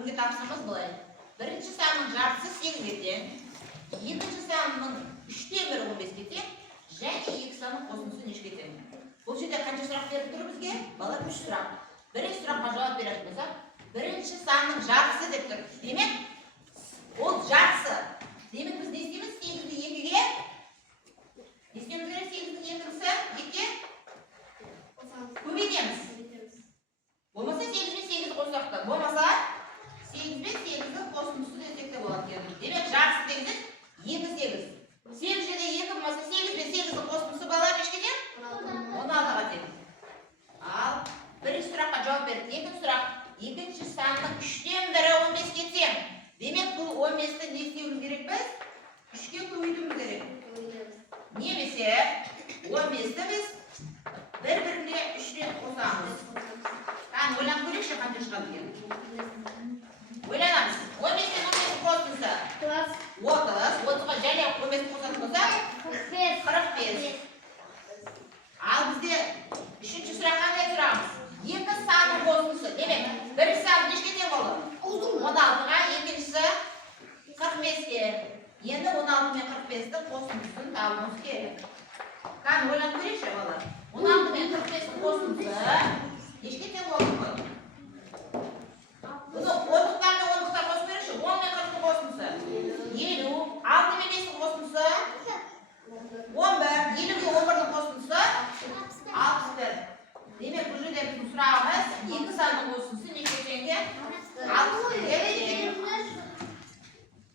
бүгінгі тапсырмамыз былай. Бірінші санның жартысы 8-ге тең, екінші санның 3/1 15-ге тең, және екі санның қосындысы нешеге тең. Бұл жерде қанша сұрақ беріп тұр бізге? Бала 3 сұрақ. Бірінші сұраққа жауап беретін болсақ, бірінші санның жартысы деп тұр. Демек, ол жартысы. Демек, біз не істейміз? 8-ді 2-ге. Не істейміз керек? 8-ді 2-ге 2-ге көбейтеміз. Болмаса 8-бен 8-ді қоссақ та. Болмаса 8-бен 8-ді қосындысы десек те болады. Демек, жартысы дегенде 2-8. 8-де 2 болмаса 8-бен 8-ді қосындысы бала нешеге тең? 16-ға тең. Ал бірінші сұраққа жауап берді. Екінші сұрақ. Екінші санның 3/1 15-ге тең. Демек, бұл 15-ті не істеуіміз керек біз? 3-ге көбейтуіміз керек. Немесе 15-ті біз бір-біріне 3 рет қосамыз. Ойланып көрейікші қанша шығады екен. Ойланамыз. 15-тен 15-ті қосындысы 30. 30-ға және 15-ті қосатын болса 45. Ал бізде үшінші сұрақ қандай сұрағымыз? Екі санның қосындысы. Демек, бірінші сан нешеге тең болды? 16-ға, екіншісі 45-ке. Енді 16 мен 45-ті қосындысын табуымыз керек. Ойланып көрейікші бала. 16 мен 45-ті қосындысы нешеге тең болды ғой? Бұны 10-ықтан мен 10-ықтан қосып берейікші. 10 мен 40-ті қосындысы 50. 6 мен 5-ті қосындысы 11. 50-ге 11-дің қосындысы 61. Демек, бұл жерде біздің сұрағымыз екі санның қосындысы нешеге теңге? 61.